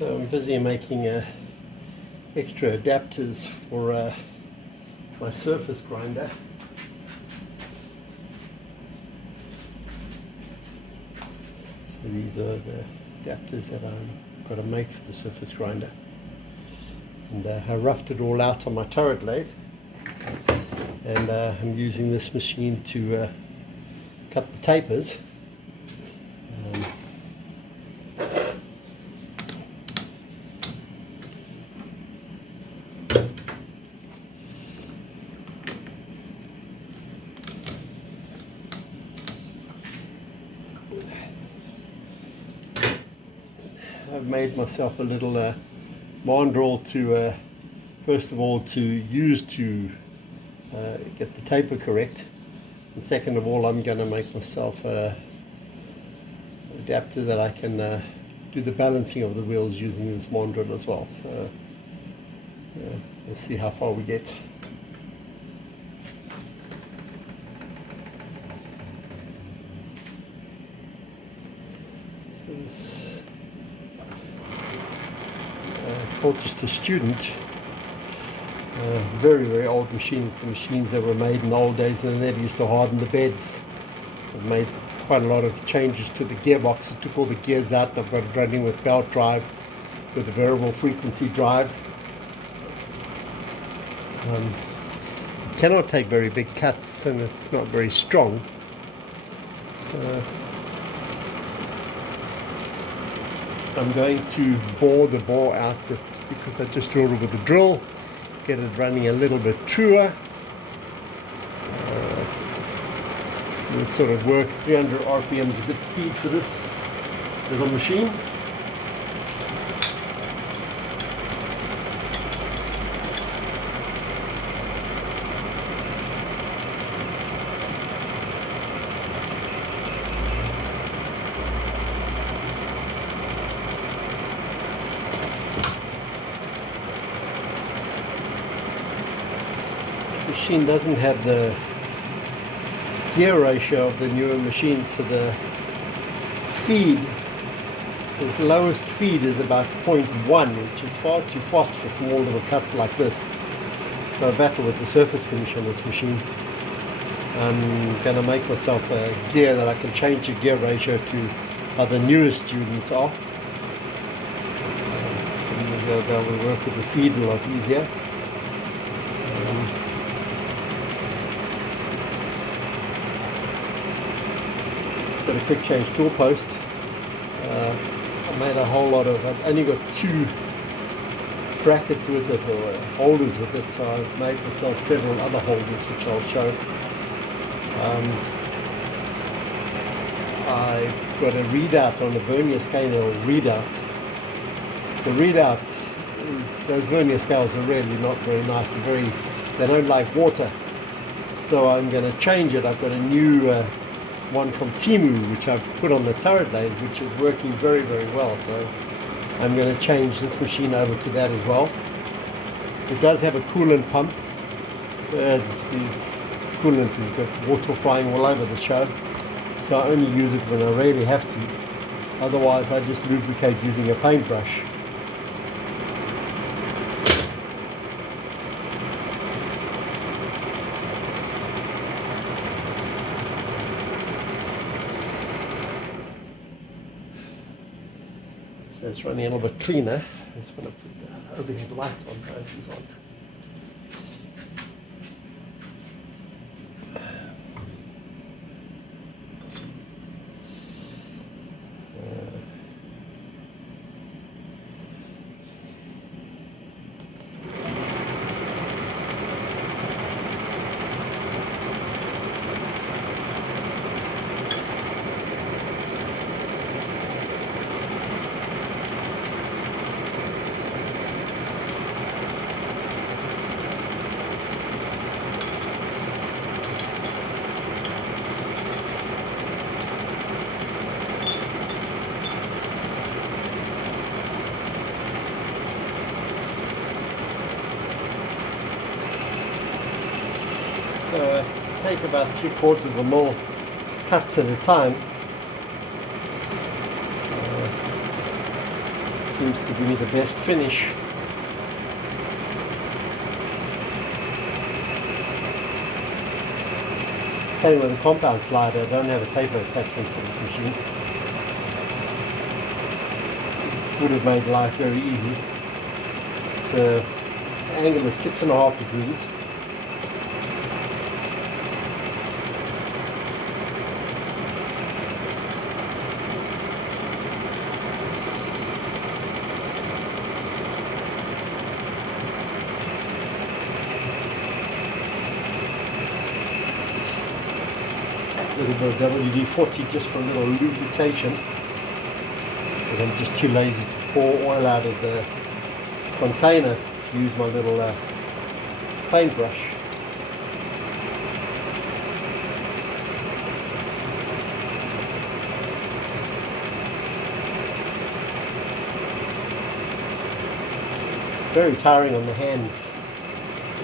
So I'm busy making extra adapters for my surface grinder. So these are the adapters that I've got to make for the surface grinder. And I roughed it all out on my turret lathe. And I'm using this machine to cut the tapers. I've made myself a little mandrel to, first of all, to use to get the taper correct. And second of all, I'm going to make myself an adapter that I can do the balancing of the wheels using this mandrel as well. So we'll see how far we get. So this Colchester Student, very old machines, the machines that were made in the old days, and they never used to harden the beds. I've made quite a lot of changes to the gearbox. I took all the gears out and I've got it running with belt drive, with a variable frequency drive. It cannot take very big cuts and it's not very strong. So I'm going to bore the bore out because I just drilled it with a drill, get it running a little bit truer. We'll sort of work 300 RPM is a good speed for this little machine. Machine doesn't have the gear ratio of the newer machines, so the feed, the lowest feed is about 0.1, which is far too fast for small little cuts like this. So I battle with the surface finish on this machine. I'm going to make myself a gear that I can change the gear ratio to how the newer students are. And they'll be able to work with the feed a lot easier. Got a quick change tool post. I made a whole lot of, I've only got 2 brackets with it, or holders with it, so I've made myself several other holders which I'll show. I've got a readout on the vernier scale readout. The readout is, those vernier scales are really not very nice, they don't like water, so I'm going to change it. I've got a new one from Timu which I've put on the turret lathe, which is working very well, so I'm going to change this machine over to that as well. It does have a coolant pump. The coolant has got water flying all over the show, so I only use it when I really have to, otherwise I just lubricate using a paintbrush. So it's running a little bit cleaner. I just want to put the overhead light on, both is on. So take about 3/4 of a mil cuts at a time. It's seems to give me the best finish. Playing with a compound slider, I don't have a taper attachment for this machine. Would have made life very easy. The angle is 6.5 degrees. A little bit of WD-40 just for a little lubrication, because I'm just too lazy to pour oil out of the container to use my little paintbrush. Very tiring on the hands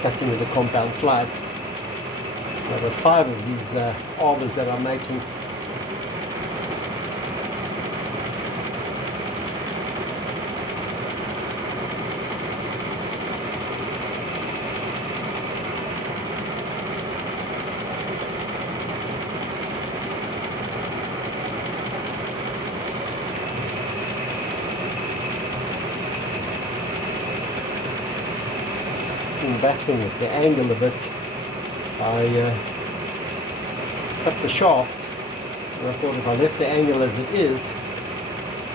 cutting with a compound slide. I've got 5 of these arbors that I'm making. In battling with the angle of it, I cut the shaft, and I thought if I left the angle as it is,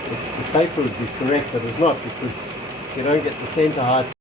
the taper would be correct, but it's not, because you don't get the center height